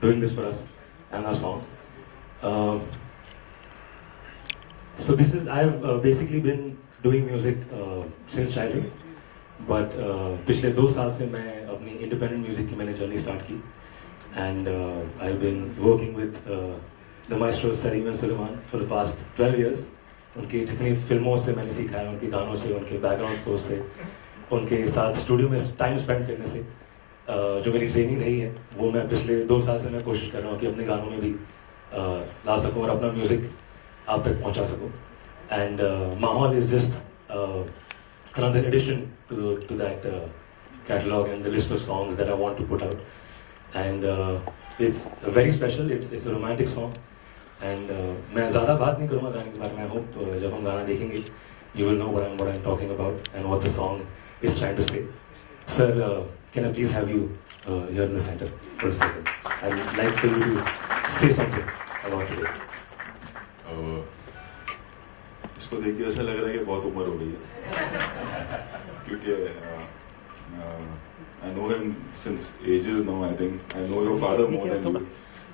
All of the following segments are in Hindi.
doing this for us and our song. Uh, so this is, I've basically been doing music since childhood, but पिछले 2 साल से मैं अपनी independent music की मैंने journey start की, and I've been working with the maestro Salim and Suleiman for the past 12 years. उनकी जितनी फिल्मों से मैंने सीखा है, उनके गानों से, उनके बैकग्राउंड स्कोर से, उनके साथ स्टूडियो में टाइम स्पेंड करने से जो मेरी ट्रेनिंग रही है, वो मैं पिछले 2 साल से मैं कोशिश कर रहा हूँ कि अपने गानों में भी ला सकूँ और अपना म्यूज़िक आप तक पहुँचा सकूँ. एंड माहौल is just another addition to that catalog and the list of songs that I want to put out. And it's very special. It's a romantic song. And मैं ज़्यादा बात नहीं करूँगा गाने के बारे में. I hope जब हम गाना देखेंगे, you will know what I'm talking about and what the song is trying to say. Sir, can I please have you here in the center for a second? I'd like for you to say something about it. इसको देख के ऐसा लग रहा है कि बहुत उम्र हो गई है, क्योंकि I know him since ages now. I think I know your father more than you.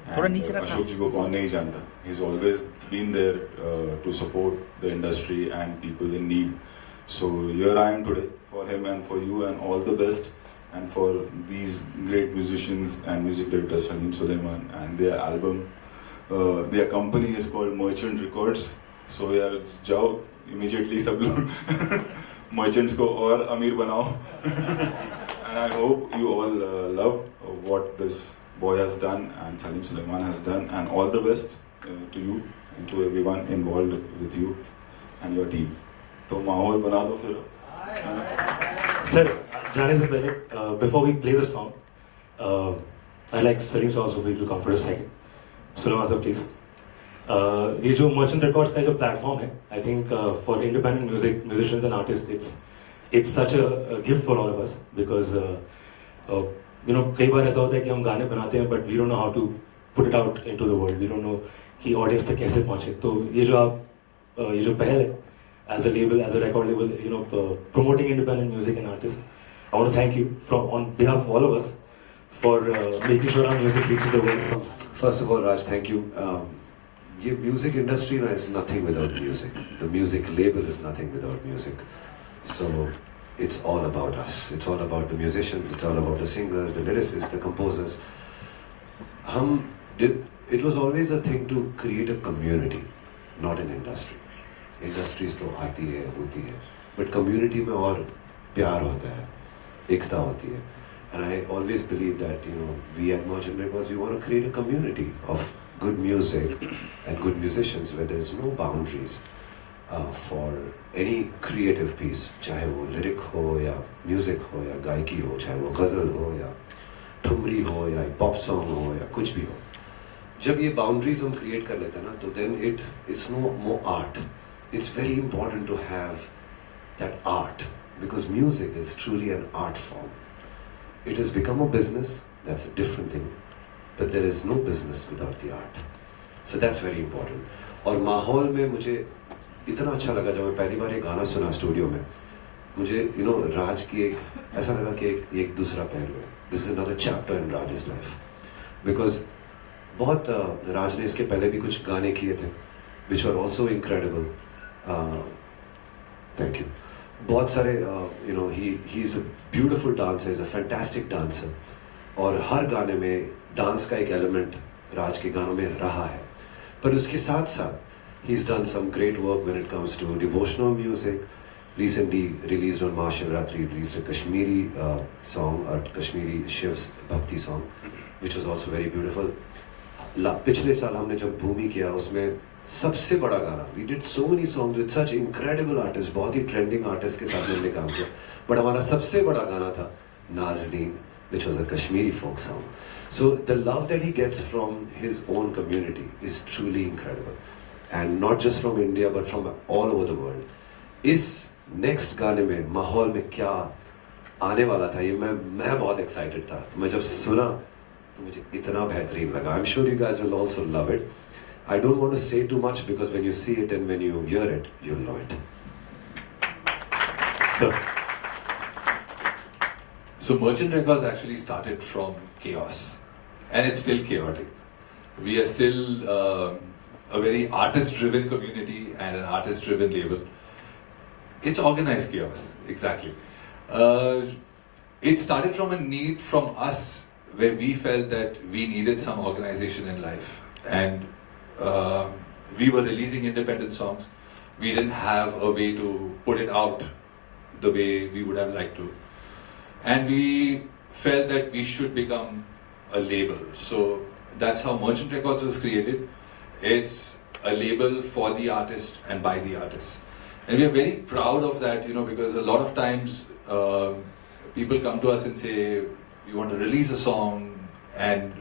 And Ashok ji को कौन नहीं जानता. He's always been there to support the industry and people in need. So here I am today for him and for you, and all the best, and for these great musicians and music director Salim Suleiman and their album. Their company is called Merchant Records. So यार जाओ immediately सब लोग merchants को और अमीर बनाओ. And I hope you all love what this boy has done and Salim Suleiman has done, and all the best to you and to everyone involved with you and your team. तो माहौल बना दो फिर. Sir, जाने से पहले before we play the song, I like Salim also for you to come for a second. Suleiman sir, please. ये जो मर्चेंट रिकॉर्ड्स का जो प्लेटफॉर्म है, I think for independent musicians and artist it's such a gift for all of us, because you know कई बार ऐसा होता है कि हम गाने बनाते हैं but we don't know how to put it out into the world. We don't know कि ऑडियंस तक कैसे पहुंचे. तो ये जो आप ये जो पहल है as a label, as a record label, you know promoting independent music and artist, I want to thank you from on behalf of all of us for making sure our music reaches the world. First of all Raj, thank you. ये म्यूजिक इंडस्ट्री ना is nothing without music. The music label is nothing without music. So it's all about us. It's all about the musicians. It's all about the singers, the lyricists, the composers. It was always a thing to create a community, not an industry. Industries तो आती है, होती है, but community में और प्यार होता है, एकता होती है. And I always believe that, you know, we at Merchant Records, we want to create a community of good music and good musicians where there is no boundaries for any creative piece. चाहे वो lyric हो या music हो या गायकी हो, चाहे वो गज़ल हो या ठुमरी हो या pop song हो या कुछ भी हो. जब ये boundaries हम create कर लेते हैं ना, तो then it is no more art. It's very important to have that art, because music is truly an art form. It has become a business, that's a different thing, but there is no business without the art. So that's very important. और माहौल में मुझे इतना अच्छा लगा जब मैं पहली बार ये गाना सुना स्टूडियो में. मुझे यू नो राज की एक ऐसा लगा कि एक दूसरा पहलू है. This is another chapter in Rajesh life, because बहुत राज ने इसके पहले भी कुछ गाने किए थे which are also incredible. Thank you. बहुत सारे you know he is a beautiful dancer, is a fantastic dancer, और हर गाने में डांस का एक एलिमेंट राज के गानों में रहा है. पर उसके साथ साथ he's done some great work when it comes to devotional music. Recently released on Mahashivratri, released a Kashmiri song, a Kashmiri Shiv's Bhakti song, which was also very beautiful. पिछले साल हमने जब भूमि किया, उसमें सबसे बड़ा गाना, we did so many songs with such incredible artists, बहुत ही trending artists के साथ हमने काम किया, but हमारा सबसे बड़ा गाना था Nazneen, which was a Kashmiri folk song. So the love that he gets from his own community is truly incredible. And not just from India but from all over the world. इस next गाने में माहौल में क्या आने वाला था, ये मैं बहुत excited था. तो मैं जब सुना तो मुझे इतना बेहतरीन लगा. I'm sure you guys will also love it. I don't want to say too much because when you see it and when you hear it, you'll know it. So Merchant Records actually started from chaos. and it's still chaotic. We are still a very artist-driven community and an artist-driven label. It's organized chaos, exactly. It started from a need from us where we felt that we needed some organization in life, and we were releasing independent songs. We didn't have a way to put it out the way we would have liked to, and we felt that we should become a label. So that's how Merchant Records was created. It's a label for the artist and by the artist, and we are very proud of that, because a lot of times people come to us and say, we want to release a song and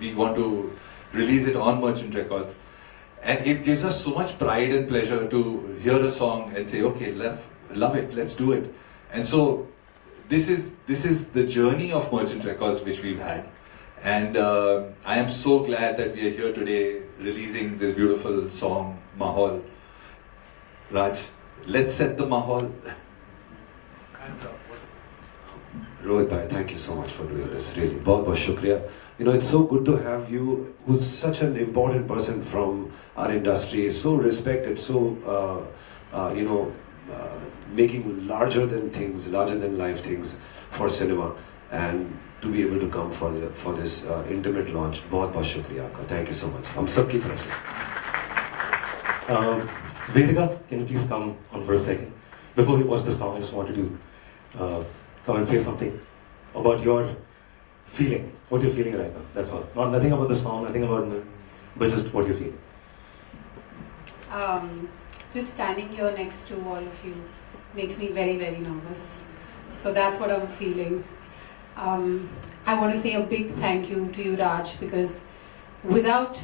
we want to release it on Merchant Records, and it gives us so much pride and pleasure to hear a song and say, okay, love it, let's do it. And so this is the journey of Merchant Records which we've had, and I am so glad that we are here today releasing this beautiful song, Mahal. Raj, let's set the Mahal. Rohit bhai, thank you so much for doing this, really. Bahut bahut shukriya. It's so good to have you, who's such an important person from our industry, so respected, so, making larger than life things for cinema, and to be able to come for this intimate launch. Bahut bahut shukriya aapka. Thank you so much. Hum sab ki taraf se. Vedika, can you please come on for a second? Before we watch the song, I just wanted to come and say something about your feeling, what you're feeling right now. That's all. Nothing about the song, nothing about me, but just what you're feeling. Just standing here next to all of you makes me very, very nervous. So that's what I'm feeling. I want to say a big thank you to you, Raj, because without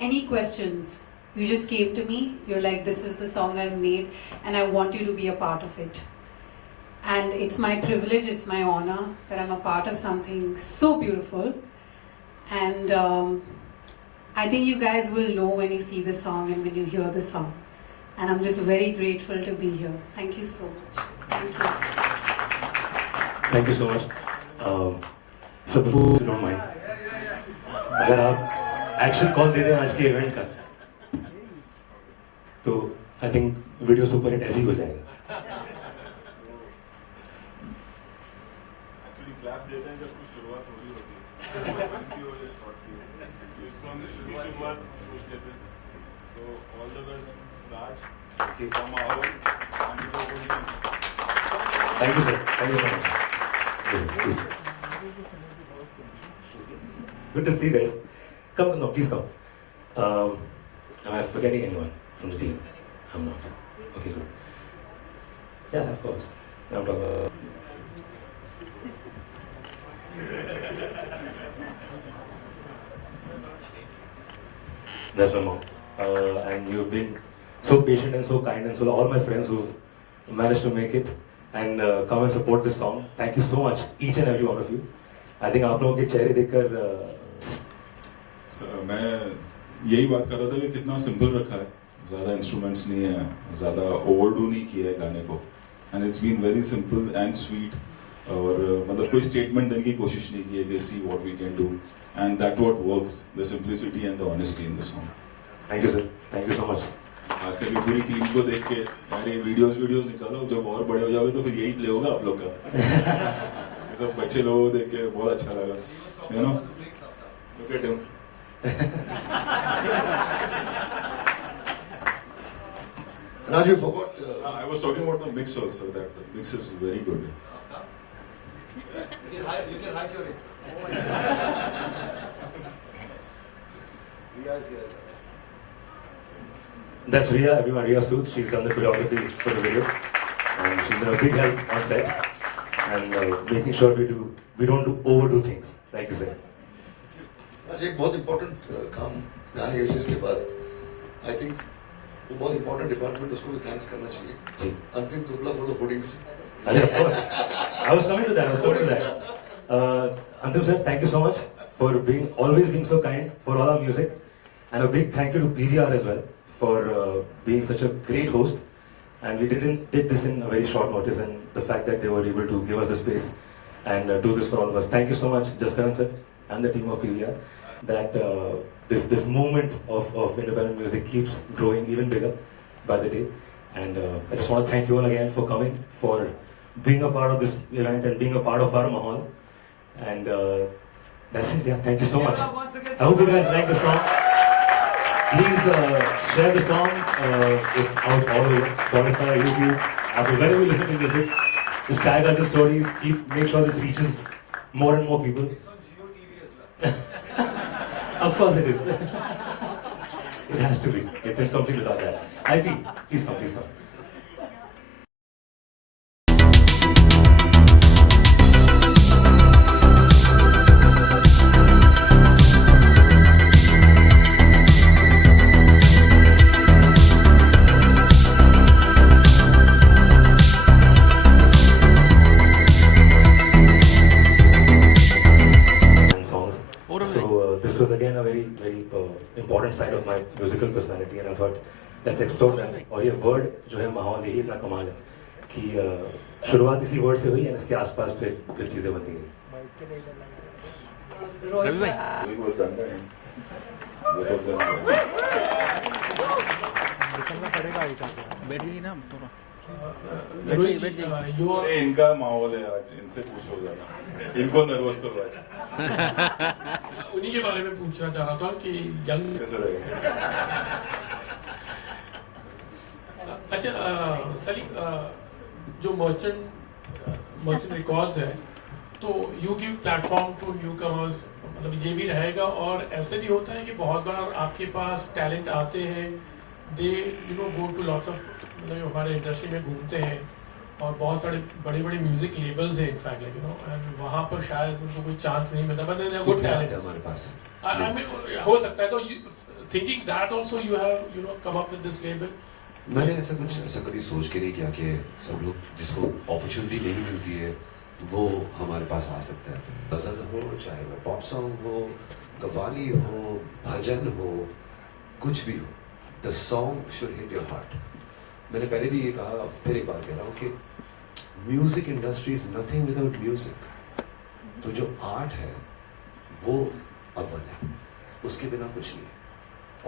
any questions, you just came to me. You're like, this is the song I've made, and I want you to be a part of it. And it's my privilege, it's my honor that I'm a part of something so beautiful. And I think you guys will know when you see the song and when you hear the song. And I'm just very grateful to be here. Thank you so much. Thank you. Thank you so much. So before, if you don't mind, अगर आप एक्शन कॉल दे दें आज के इवेंट का, तो I think video super hit ऐसे ही हो जाएगा. क्लैप देते हैं जब कुछ शुरुआत हो रही होती है, इसको हम शुरुआत सोच लेते हैं. So all the best, Raj. From our Thank you, sir. Thank you so much. Please. Good to see you guys. Come, no, please come. Am I forgetting anyone from the team? I'm not. Okay, good. Yeah, of course. I'm talking. That's my mom. And you've been so patient and so kind, and so all my friends who've managed to make it and come and support this song. Thank you so much, each and every one of you. I think आप लोगों के चेहरे देखकर मैं यही बात कर रहा था कि कितना सिंपल रखा है, ज़्यादा इंस्ट्रूमेंट्स नहीं है, ज़्यादा ओवरडू नहीं किया है गाने को, and it's been very simple and sweet, और मतलब कोई स्टेटमेंट देने की कोशिश नहीं की है कि see what we can do, and that what works, the simplicity and the honesty in the song. Thank you sir, thank you so much. खास करके पूरी टीम को देख के, यार ये वीडियोस निकालो, जब और बड़े हो जाओगे तो फिर यही प्ले होगा आप लोग का. सब बच्चे लोगों को देख के बहुत अच्छा लगा, you know, look at him. Raj, you forgot. I was talking about the mix also, that the mix is very good. You can hide your ex. Riya is here. That's Riya, everyone. Riya Sood. She's done the choreography for the video, and she's been a big help on set and making sure we don't overdo things, like you said. आज एक बहुत इम्पोर्टेंट काम गाने रिलीज के बाद, आई थिंक वो बहुत इम्पोर्टेंट डिपार्टमेंट, उसको भी थैंक्स करना चाहिए. अंतिम तुतला for the hoardings. And of course, I was coming to that. Antim sir, thank you so much for always being so kind for all our music, and a big thank you to PVR as well for being such a great host. And we did this in a very short notice, and the fact that they were able to give us the space and do this for all of us. Thank you so much, Jaskaran sir and the team of PVR. that this movement of independent music keeps growing even bigger by the day. And I just want to thank you all again for coming, for being a part of this event and being a part of our Mahal. And that's it. Yeah, thank you so much. I hope you guys like the song. Please share the song. It's out all over Spotify, YouTube, Apple, wherever you listen to music. Just tag us in stories. Make sure this reaches more and more people. It's on Jio TV as well. Of course it is. It has to be. It's incomplete without that. IP, please come, please come. Songs. So this was again a very important side of my musical personality, and I thought let's explore that. और ये word जो है माहौल, यही इतना कमाल है कि शुरुआत इसी word से हुई और इसके आसपास फिर चीजें बनती गई. Rohit sir, Music was done by him. Both of them. बैठिए ना थोड़ा रोहित जी, you are अरे इनका माहौल है आज, इनसे पूछो जरा. इनको नर्वस करो आज. उन्हीं के बारे में पूछना चाह रहा था कि यंग कैसे रहेगा? अच्छा सलीम, जो मर्चेंट रिकॉर्ड्स है तो you give platform to newcomers, मतलब ये भी रहेगा. और ऐसे भी होता है कि बहुत बार आपके पास टैलेंट आते हैं, दे गो टू लॉट्स ऑफ, मतलब हमारे इंडस्ट्री में घूमते हैं और बहुत सारे बड़े बड़े म्यूजिक लेबल्स हैं इनफैक्ट, एंड वहाँ पर शायद उनको कोई चांस नहीं मिलता, बट दे गुड टैलेंट हमारे पास. I mean, हो सकता है. तो thinking that also you have come up with this label. मैंने ऐसा कभी सोच के नहीं किया कि सब लोग जिसको अपॉर्चुनिटी नहीं मिलती है वो हमारे पास आ सकता है. गज़ल हो, चाहे वो पॉप सॉन्ग हो, कव्वाली हो, भजन हो, कुछ भी हो, the song should hit your heart. मैंने पहले भी ये कहा, फिर एक बार कह रहा हूँ कि music industry is nothing without music. तो जो आर्ट है वो अव्वल है, उसके बिना कुछ नहीं है.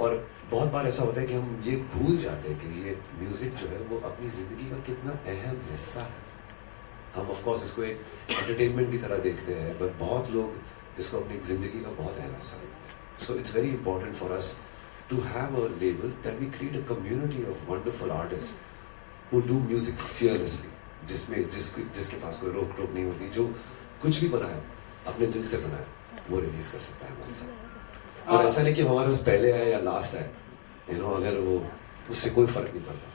और बहुत बार ऐसा होता है कि हम ये भूल जाते हैं कि ये म्यूजिक जो है वो अपनी ज़िंदगी का कितना अहम हिस्सा है. हम ऑफ कोर्स इसको एक एंटरटेनमेंट की तरह देखते हैं, बट बहुत लोग इसको अपनी ज़िंदगी का बहुत अहम हिस्सा देखते हैं. So it's very important for us to have a label that we create a community of wonderful artist who do music fearlessly, जिसके पास कोई रोक टोक नहीं होती, जो कुछ भी बनाए अपने दिल से बनाए वो रिलीज कर सकता है हमारे साथ. और ऐसा नहीं कि हमारे पास पहले आए या लास्ट आए, अगर वो उससे कोई फर्क नहीं पड़ता.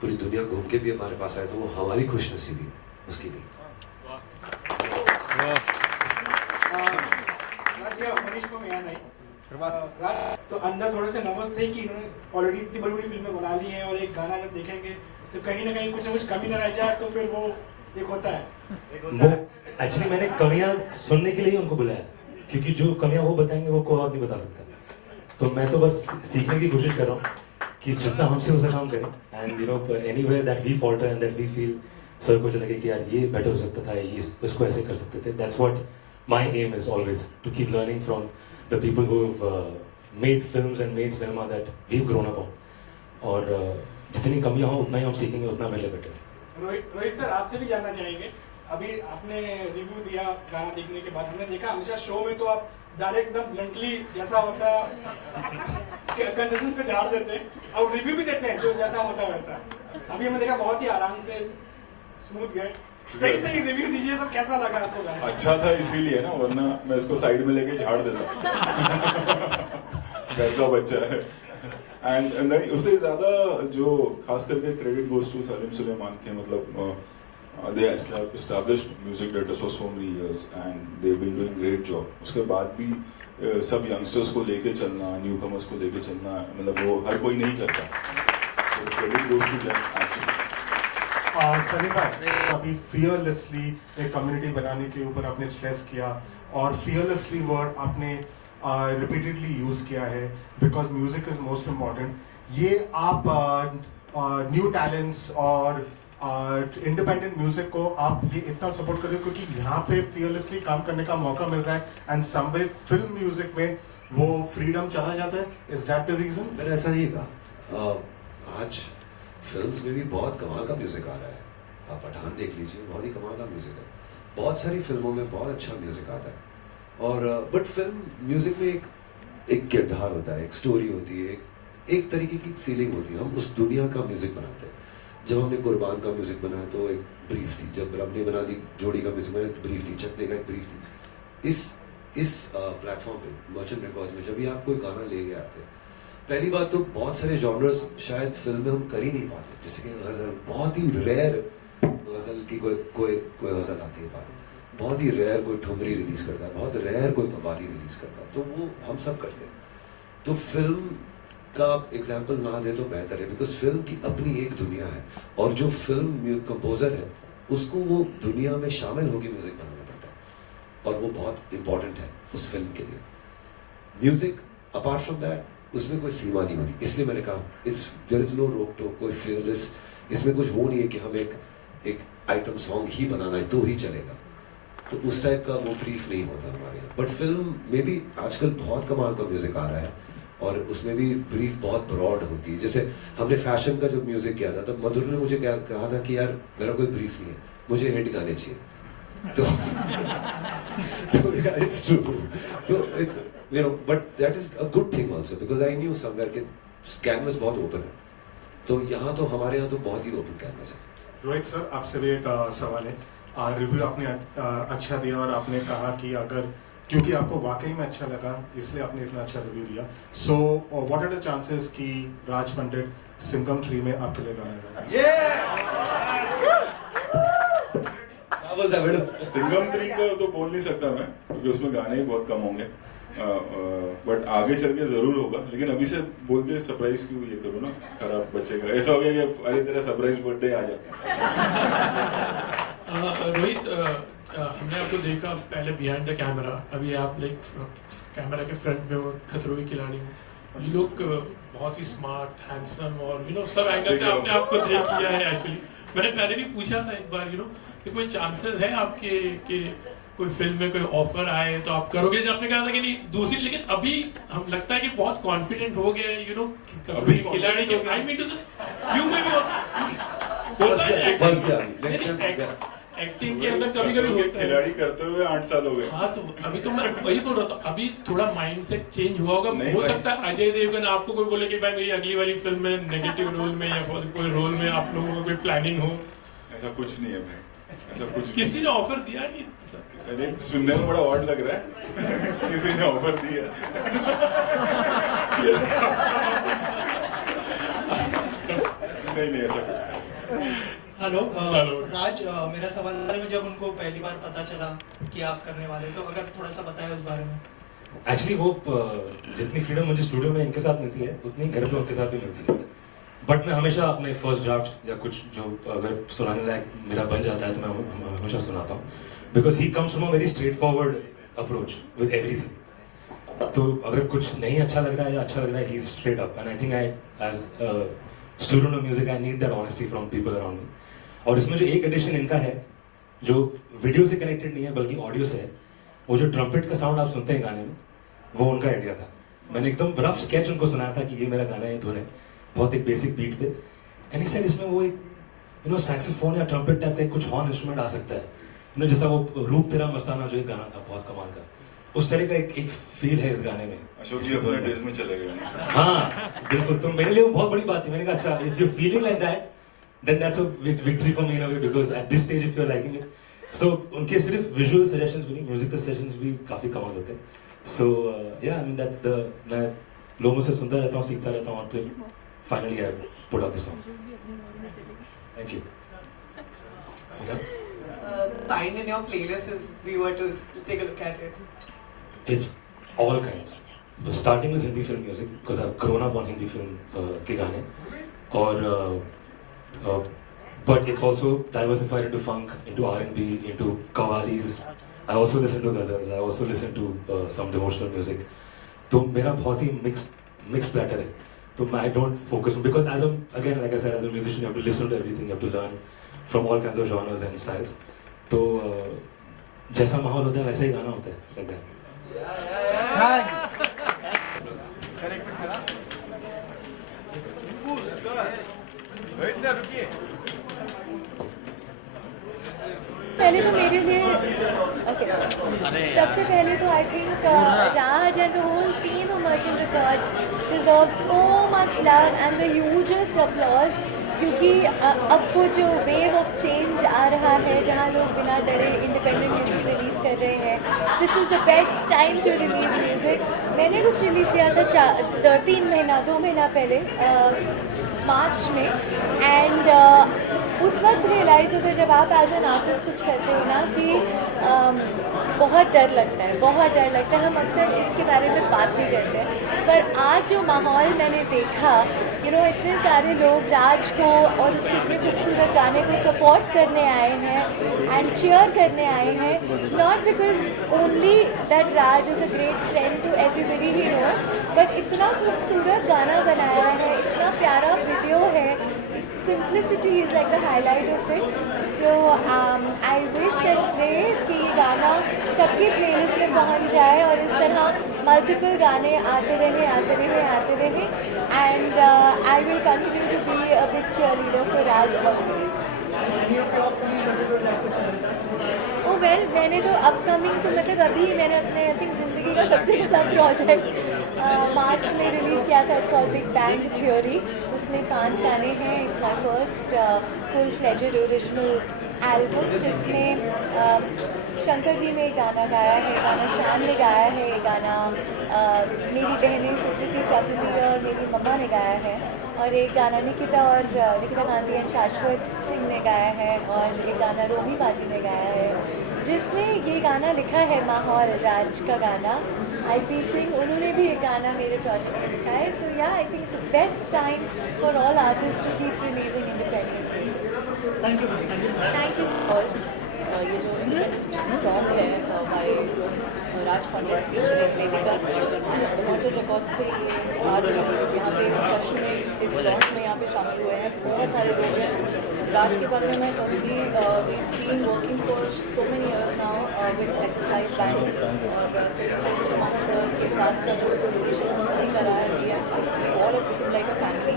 पूरी दुनिया घूम के भी हमारे पास आए तो वो हमारी खुशनसीबी है, उसकी नहीं. मनीष को मैं नहीं तो अंदर थोड़े से नर्वस थे कि इन्होंने ऑलरेडी इतनी बड़ी बड़ी फिल्में बना ली हैं और एक गाना जब देखेंगे तो कहीं ना कहीं कुछ ना कुछ कमी न रह जाए, तो फिर वो एक होता है. वो एक्चुअली मैंने कमियां सुनने के लिए ही उनको बुलाया, क्योंकि जो कमियां वो बताएंगे वो कोई और नहीं बता सकता. तो मैं तो बस सीखने की कोशिश कर रहा हूँ कि जितना हमसे उसे काम करें. And anywhere that we falter and that we feel sir को लगे कि यार ये बेटर हो सकता था, ये इसको ऐसे कर सकते थे. That's what my aim is always, to keep learning from the people who have made films and made cinema that we have grown up on. और जितनी कमियां हो उतना ही हम सीखेंगे, उतना पहले बेटर. रोहित सर, आपसे भी जानना चाहेंगे, अभी आपने रिव्यू दिया गाना देखने के बाद, हमने देखा हमेशा शो में तो आप डायरेक्ट एकदम ब्लंटली जैसा होता है कंटेस्टेंट्स पे झाड़ देते हैं और रिव्यू भी देते हैं जो जैसा होता है वैसा. अभी हमने देखा बहुत ही आराम से स्मूथ गए. सही रिव्यू दीजिए सर, कैसा लगा आपको गाना? अच्छा था इसीलिए ना, वरना मैं इसको साइड में लेके झाड़ देता. घर का बच्चा है. एंड उससे ज्यादा जो खास करके credit goes to Salim Sulaiman के, मतलब they established music directors for so many years and they've been doing great job. उसके बाद भी सब यंगस्टर्स को लेके चलना, न्यू कमर्स को लेके चलना, मतलब वो हर कोई नहीं करता. So the credit goes to them actually. Salim भाई, अभी फियरलेसली एक कम्युनिटी बनाने के ऊपर आपने स्ट्रेस किया और फियरलेसली वर्ड आपने रिपीटेडली यूज किया है, because music is most important. ये आप न्यू टैलेंट्स और इंडिपेंडेंट म्यूजिक को आप ये इतना सपोर्ट करते हो क्योंकि यहाँ पे फियरलेसली काम करने का मौका मिल रहा है. एंड समवे फिल्म म्यूजिक में वो फ्रीडम चला जाता है? Is that the reason? मैंने ऐसा नहीं कहा। आज फिल्म्स में भी बहुत कमाल का म्यूजिक आ रहा है। आप पठान देख लीजिए, बहुत ही कमाल का म्यूजिक है। बहुत सारी फिल्मों में बहुत अच्छा म्यूजिक आता है। और बट फिल्म म्यूजिक में एक किरदार होता है, एक स्टोरी होती है, एक तरीके की सीलिंग होती है। हम उस दुनिया का म्यूजिक बनाते हैं। जब हमने कुर्बान का म्यूजिक बनाया तो एक ब्रीफ थी, जब हमने बना दी जोड़ी का म्यूजिक बनाया ब्रीफ थी, चकने का एक ब्रीफ थी। इस प्लेटफॉर्म पे मर्चेंट रिकॉर्ड्स में जब भी आप कोई गाना ले के आते हैं, पहली बात तो बहुत सारे जॉनर्स शायद फिल्म में हम कर ही नहीं पाते। जैसे कि गज़ल, बहुत ही रेयर गज़ल की कोई गज़ल आती है बाहर, बहुत ही रेयर कोई ठुमरी रिलीज करता है, बहुत रेयर कोई कव्वाली रिलीज करता है, तो वो हम सब करते हैं। तो फिल्म का एग्जाम्पल ना दे तो बेहतर है, बिकॉज फिल्म की अपनी एक दुनिया है और जो फिल्म कंपोजर है उसको वो दुनिया में शामिल होकर म्यूजिक बनाना पड़ता है और वो बहुत इंपॉर्टेंट है उस फिल्म के लिए। म्यूजिक अपार्ट फ्रॉम दैट उसमें कोई सीमा नहीं होती, इसलिए मैंने कहा देयर इज नो रोक टोक, कोई फियरलेस, इसमें कुछ वो नहीं है कि हम एक आइटम सॉन्ग ही बनाना है तो ही चलेगा, तो उस टाइप का वो ब्रीफ नहीं होता हमारे यहाँ। बट फिल्म में भी आजकल बहुत कमाल का म्यूजिक आ रहा है और उसमें भी ब्रीफ बहुत ब्रॉड होती है। जैसे हमने फैशन का जो म्यूजिक किया था तब मधुर ने मुझे कहा था कि यार मेरा कोई ब्रीफ नहीं है, मुझे हिट गाने चाहिए। तो इट्स ट्रू, तो it's you know, but that is a good thing also, because I knew somewhere कि कैनवस बहुत ओपन है, तो यहाँ तो हमारे यहाँ तो बहुत ही ओपन कैनवस है। रोहित सर, आपसे भी एक सवाल है। रिव्यू आपने अच्छा दिया और आपने कहा कि अगर क्योंकि आपको वाकई में अच्छा लगा इसलिए आपने इतना अच्छा रिव्यू दिया। So what are the chances कि राज पंडित सिंघम 3 में आपके लिए गाना गाएगा? सिंघम 3 को तो बोल नहीं सकता मैं, क्योंकि उसमें गाने ही बहुत कम होंगे, बट आगे चल के जरूर होगा। लेकिन अभी से बोल के सरप्राइज क्यों ये करो ना, खराब बच्चे का ऐसा हो गया कि अरे तेरा सरप्राइज बर्थडे आ जा। रोहित, हमने आपको देखा पहले बिहाइंड द कैमरा, अभी आप लाइक कैमरा के फ्रंट में हो, खतरों की खिलाड़ी में। ये लोग बहुत ही स्मार्ट, हैंडसम और यू नो सब एंगल से आपने आपको देख लिया है। एक्चुअली मैंने पहले भी पूछा था एक बार, यू नो कि कोई चांसेस है आपके कि कोई फिल्म में कोई ऑफर आए तो आप करोगे? जब आपने कहा था कि नहीं दूसरी, लेकिन अभी हम लगता है कि बहुत कॉन्फिडेंट हो गए, यू नो खतरों की खिलाड़ी के। आई मीन टू से यू में भी एक्टिंग के अंदर कभी कभी होता है। खिलाड़ी करते हुए 8 साल हो गए। हाँ, तो अभी तो मैं वही बोल रहा था, अभी थोड़ा माइंडसेट चेंज हुआ होगा। हो सकता है अजय देवगन आपको कोई बोले कि भाई मेरी अगली वाली फिल्म में नेगेटिव रोल में या कोई रोल में आप लोगों को कोई प्लानिंग हो। ऐसा कुछ नहीं है भाई, ऐसा कुछ किसी ने ऑफर दिया नहीं? अरे सुनने में बड़ा ऑड लग रहा है। किसी ने ऑफर दिया? नहीं ऐसा कुछ नहीं। हेलो राज, मेरा सवाल में जब उनको पहली बार पता चला कि आप करने वाले, तो अगर थोड़ा सा बताएं उस बारे में। एक्चुअली वो जितनी फ्रीडम मुझे स्टूडियो में इनके साथ मिलती है उतनी घर पे उनके साथ भी मिलती है। बट मैं हमेशा अपने फर्स्ट ड्राफ्ट्स या कुछ जो अगर सुनाने लायक मेरा बन जाता है तो मैं हमेशा सुनाता हूँ, because he comes from a very straight forward approach with everything. तो अगर कुछ नहीं अच्छा लग रहा है या अच्छा लग रहा है, he is straight up, and I think I as student of music I need that honesty from people around me. और इसमें जो एक एडिशन इनका है जो वीडियो से कनेक्टेड नहीं है बल्कि ऑडियो से है, वो जो ट्रम्पेट का साउंड आप सुनते हैं गाने में, वो उनका आइडिया था। मैंने एकदम रफ स्केच उनको सुनाया था कि ये मेरा गाना है, धुन है, बहुत एक बेसिक बीट पे, एंड इस इसमें वो एक यू नो सैक्सोफोन या ट्रम्पेट टाइप का कुछ हॉर्न इंस्ट्रूमेंट आ सकता है, यू नो जैसा वो रूप तेरा मस्ताना जो एक गाना था बहुत कमाल का, उस तरह का एक फील है इस गाने में। अशोक जी अपने डेज में चले गए ना। हाँ बिल्कुल, तो मेरे लिए वो बहुत बड़ी बात थी। मैंने कहा अच्छा, if you feeling like that then that's a victory for me in a way, because at this stage if you're liking it, so उनके सिर्फ visual suggestions भी नहीं, musical suggestions भी काफी कमाल होते हैं। So yeah, I mean that's the, मैं लोगों से सुनता रहता हूँ, सीखता रहता हूँ, और फिर finally I put out the song. Thank you. Find in your playlist if we were to take a look at it. It's all kinds, starting with Hindi film music because I've grown up on Hindi film के गाने, और but it's also diversified into funk, into R&B, into qawwalis. I also listen to ghazals. I also listen to some devotional music. तो मेरा बहुत ही mixed platter है. तो I don't focus on, because as a, again like I said, as a musician you have to listen to everything, you have to learn from all kinds of genres and styles. तो जैसा माहौल होता है वैसा ही गाना होता है. पहले तो मेरे लिए ओके सबसे पहले तो I think Raj and the whole team of Merchant Records deserve so much love and the hugest applause क्योंकि अब वो जो वेव ऑफ चेंज आ रहा है जहाँ लोग बिना डरे इंडिपेंडेंट म्यूज़िक रिलीज़ कर रहे हैं this is the best time to release music मैंने कुछ रिलीज़ किया था 2 महीना पहले मार्च में एंड उस वक्त रियलाइज़ होता है जब आप एज एन आर्टिस्ट कुछ करते हो ना कि बहुत डर लगता है हम अक्सर इसके बारे में बात भी करते हैं पर आज जो माहौल मैंने देखा इतने सारे लोग राज को और उसके इतने खूबसूरत गाने को सपोर्ट करने आए हैं एंड चीयर करने आए हैं not because only that Raj is a great friend to everybody he knows but इतना खूबसूरत गाना बनाया है इतना प्यारा वीडियो है simplicity is like the highlight of it so I wish and pray कि ये गाना सबकी प्लेलिस्ट में पहुंच जाए और इस तरह मल्टीपल गाने आते रहे and I will continue to be a big cheerleader for Raj always oh well मैंने तो अपकमिंग तो मतलब अभी मैंने अपने आई थिंक ज़िंदगी का सबसे बड़ा प्रोजेक्ट मार्च में रिलीज़ किया था it's called big bang theory उसमें 5 गाने हैं it's my first full fledged original album जिसमें शंकर जी ने गाना गाया है गाना शान ने गाया है गाना मेरी बहनें सुकृति प्रकृति और मेरी मम्मा ने गाया है और एक गाना निकिता गांधी एंड शाश्वत सिंह ने गाया है और एक गाना रोमी बाजी ने गाया है जिसने ये गाना लिखा है माहौल राज का गाना IP सिंह उन्होंने भी एक गाना मेरे प्रोजेक्ट में लिखा है so yeah I think it's the best time for all artist to keep releasing independent music thank you और ये जो सॉन्ग है by Raj Pandya featuring Vedika Merchant Records पे ये आज यहाँ पे इस जश्न में इस लॉन्च में यहाँ पे शामिल हुए हैं बहुत सारे लोग हैं राज के बारे में मैं कहूँगी we been working for so many years now with SSI bank और सलमान सर के साथ का जो एसोसिएशन हम सभी का रहा है all of it like a family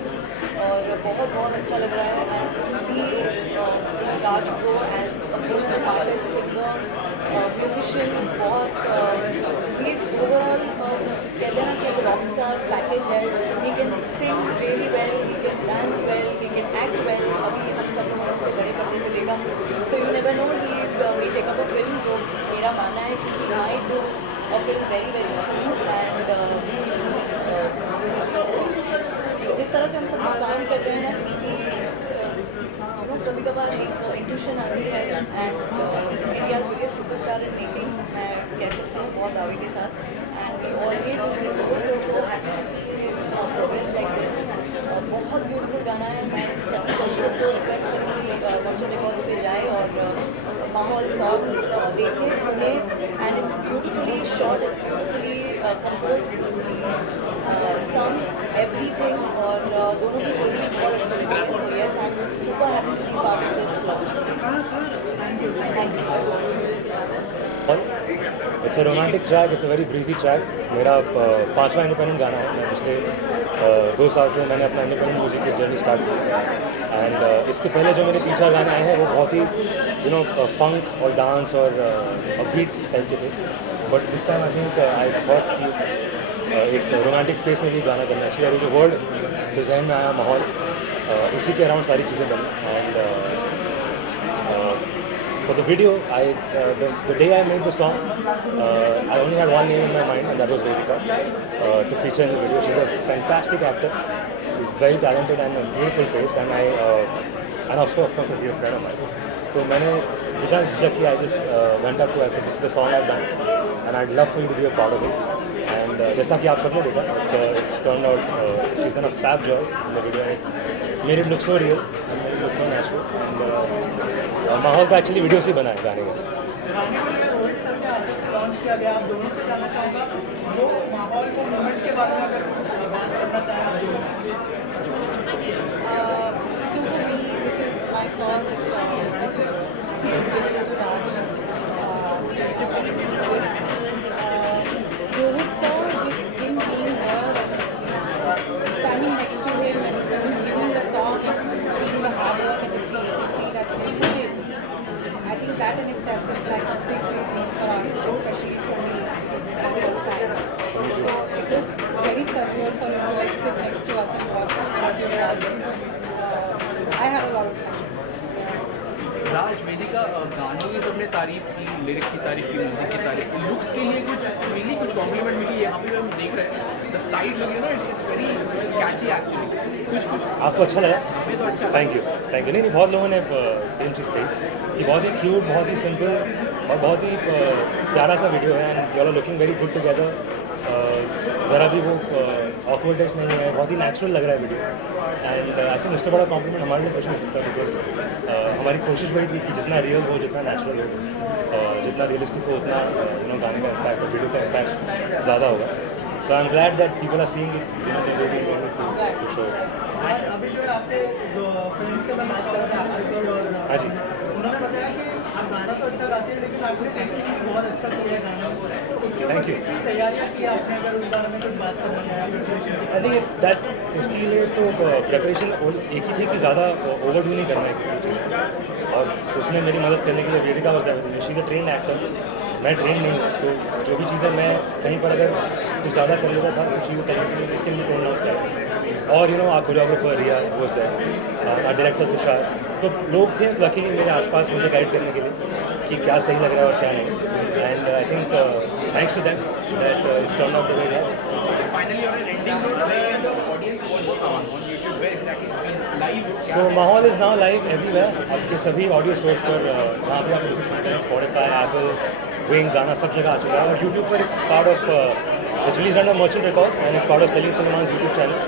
और बहुत अच्छा लग रहा है एंड टू सी राज को as a good artist singer musician बहुत ही ओवरऑल कहते हैं ना कि एक रॉक स्टार पैकेज है he can sing really well he can dance well he can act well अभी हम सब लोग उनसे बड़े पर्दे मिलेगा so you never know he may take up a film जो मेरा मानना है कि he might do a film very soon and जिस तरह से हम सब लोग काम कर रहे हैं कि कभी कभार एक इंट्यूशन आती है and India's biggest superstar in making मैं कह सकती हूँ बहुत दावे के साथ and we always so happy to see progress like this बहुत ब्यूटीफुल गाना है मैं सभी दर्शकों को रिक्वेस्ट करूँगी मर्चेंट रिकॉर्ड्स पे जाए और माहौल सॉन्ग देखें सुने and it's beautifully shot it's beautifully compose beautifully song everything और दोनों की जोड़ी बहुत अच्छी लगी है so yes I am super happy to be part of this launch thank you it's a romantic track it's a very breezy track मेरा 5वां इंडिपेंडेंट गाना है मैं पिछले 2 साल से मैंने अपना इंडिपेंडेंट म्यूजिक की जर्नी स्टार्ट की एंड इसके पहले जो मेरे 3-4 गाने आए हैं वो बहुत ही फंक और डांस और बीट टाइप के थे but this time I think I thought कि एक रोमांटिक स्पेस में भी गाना करना चाहिए अभी जो वर्ल्ड जो जहन में आया माहौल इसी के अराउंड सारी चीज़ें बनी and for the video, the day I made the song, I only had one name in my mind, and that was Vedika, to feature in the video. She's a fantastic actor. She's very talented and a beautiful face, and also of course a dear friend of mine. So मैंने without झिझक I just went up to her and said, "This is the song I've done, and I'd love for you to be a part of it." And जैसा कि आप सबने देखा, it's turned out she's done a fab job in the video. And made it look so real, and made it look so natural. And माहौल का एक्चुअली वीडियो से बना है गाने का रोहित सर ने लॉन्च किया गया आप दोनों से जानना चाहूँगा वो माहौल को मूवमेंट के बारे में अगर कुछ बात करना चाहें आप दोनों So for me, this is my first Rohit sir, just him being there, standing next to him and giving the राज वेदिका गानों की सबने तारीफ की, लिरिक्स की तारीफ की, म्यूजिक की तारीफ की, लुक्स के लिए कुछ कॉम्प्लीमेंट मिली। यहाँ पे हम देख रहे हैं the side look, you know it's very catchy actually. कुछ आपको अच्छा लगा? हमें तो अच्छा। Thank you. नहीं, बहुत लोगों ने सेम चीज़ कही कि बहुत ही क्यूट, बहुत ही सिंपल और बहुत ही प्यारा सा वीडियो है and you are looking very good together. ज़रा भी वो ऑकवर्डनेस नहीं है, बहुत ही नेचुरल लग रहा है वीडियो एंड आई थिंक उससे बड़ा कॉम्प्लीमेंट हमारे लिए कुछ नहीं सकता बिकॉज हमारी कोशिश वही थी कि जितना रियल हो, जितना नेचुरल हो, जितना रियलिस्टिक हो, उतना गाने का इम्पैक्ट और वीडियो का इम्पैक्ट ज़्यादा होगा। So I am glad that people are seeing it to show. अभी जो आपसे फ्रेंड से मैं बात कर रहा था आर्टिकल और हाँ जी, उन्होंने बताया कि आप गाना तो अच्छा गाते हैं लेकिन आपने एक्टिंग भी बहुत अच्छा किया है गाने में, तो उसके ऊपर कितनी तैयारियाँ की आपने, अगर उस बारे में कुछ बात करना चाहें? आई थिंक इट्स दैट उसके लिए तो प्रिपरेशन एक ही थी कि ज़्यादा ओवरडू नहीं करना है किसी चीज़ को और उसमें मेरी मदद करने के लिए वेदिका होता है। She is a trained actor, मैं ट्रेन नहीं हूँ, तो जो भी चीज़ें मैं कहीं पर अगर कुछ ज़्यादा कर लेता था तो शी वो करने के लिए इसके लिए टोन आउट और our choreographer Riya was there, our director Tushar, तो लोग थे लकीली मेरे आसपास मुझे गाइड करने के लिए कि क्या सही लग रहा है और क्या नहीं and I think thanks to them that it's turn out the way it has. Finally on an ending note where the audience was on YouTube, where exactly it means live. So माहौल इज़ नाउ लाइव एवरीवेयर, आपके सभी ऑडियो स्टोर्स पर जहाँ भी आप देख सकते हैं, स्पॉटिफाई, एप्पल, विंग, गाना सब जगह आ चुका है और यूट्यूब पर it's part of its release under merchant records and it's part of Salim Salman YouTube channel.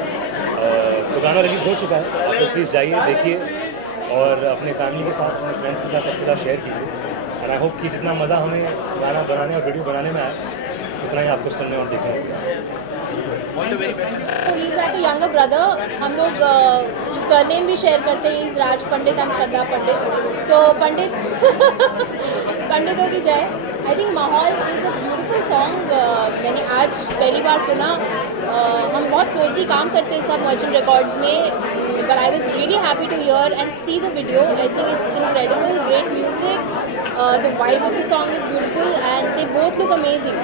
तो गाना रिलीज़ हो चुका है, आप लोग प्लीज़ जाइए देखिए और अपने फैमिली के साथ, अपने फ्रेंड्स के साथ सबके साथ शेयर कीजिए और आई होप कि जितना मज़ा हमें गाना बनाने और वीडियो बनाने में आया उतना ही आपको सुनने और देखने को मिला। तो he is like a younger brother, हम लोग सरनेम भी शेयर करते हैं, इज़ राज पंडित, हम श्रद्धा पंडित। सो पंडितों की जय। आई थिंक माहौल इज़ अ ब्यूटीफुल सॉन्ग, मैंने आज पहली बार सुना। हम बहुत क्लोजली काम करते हैं सब मर्चेंट रिकॉर्ड्स में, but I was really happy to hear and see the video. I think it's incredible, great music, the vibe of the song is beautiful and they both look amazing.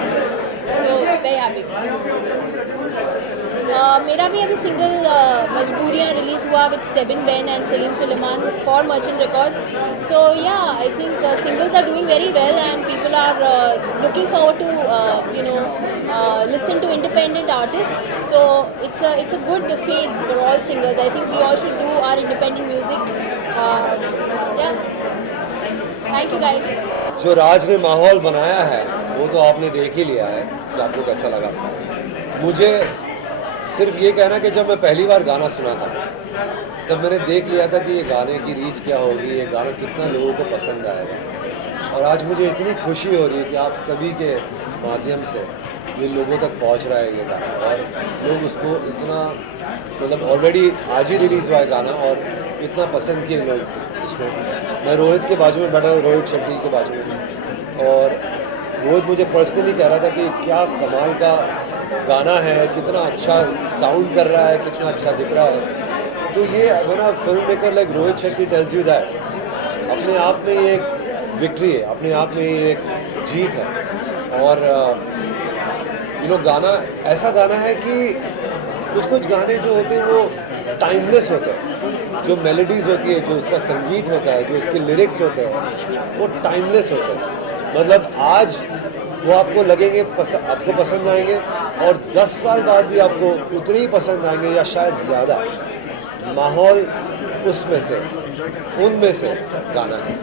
So very happy. मेरा भी अभी सिंगल मजबूरियाँ रिलीज़ हुआ with Stebin Ben and Salim Sulaiman for Merchant records. So yeah I think singles are doing very well and people are looking forward to listen to independent artists. So it's a good phase for all singers. I think we all should do our independent music. Yeah. Thank you guys. जो राज ने माहौल बनाया है वो तो आपने देख ही लिया है कि आपको कैसा लगा. मुझे सिर्फ ये कहना कि जब मैं पहली बार गाना सुना था तब मैंने देख लिया था कि ये गाने की रीच क्या होगी, ये गाना कितना लोगों को पसंद आएगा. और आज मुझे इतनी खुशी हो रही है कि आप सभी के माध्यम से ये लोगों तक पहुंच रहा है ये गाना और लोग उसको इतना मतलब ऑलरेडी आज ही रिलीज़ हुआ है गाना और इतना पसंद किए लोग इसको. मैं रोहित के बाजू में बैठा हूँ, रोहित शेट्टी के बाजू में, और रोहित मुझे पर्सनली कह रहा था कि क्या कमाल का गाना है, कितना अच्छा साउंड कर रहा है, कितना अच्छा दिख रहा है. तो ये मेरा film maker like Rohit Shetty tells you that अपने आप में ये एक विक्ट्री है, अपने आप में ये एक जीत है. और गाना ऐसा गाना है कि कुछ गाने जो होते हैं वो टाइमलेस होते हैं, जो मेलोडीज होती है, जो उसका संगीत होता है, जो उसके लिरिक्स होते हैं वो टाइमलेस होते हैं. मतलब आज वो आपको लगेंगे आपको पसंद आएंगे और 10 साल बाद भी आपको उतने ही पसंद आएंगे या शायद ज़्यादा. माहौल उसमें से उनमें से गाना है.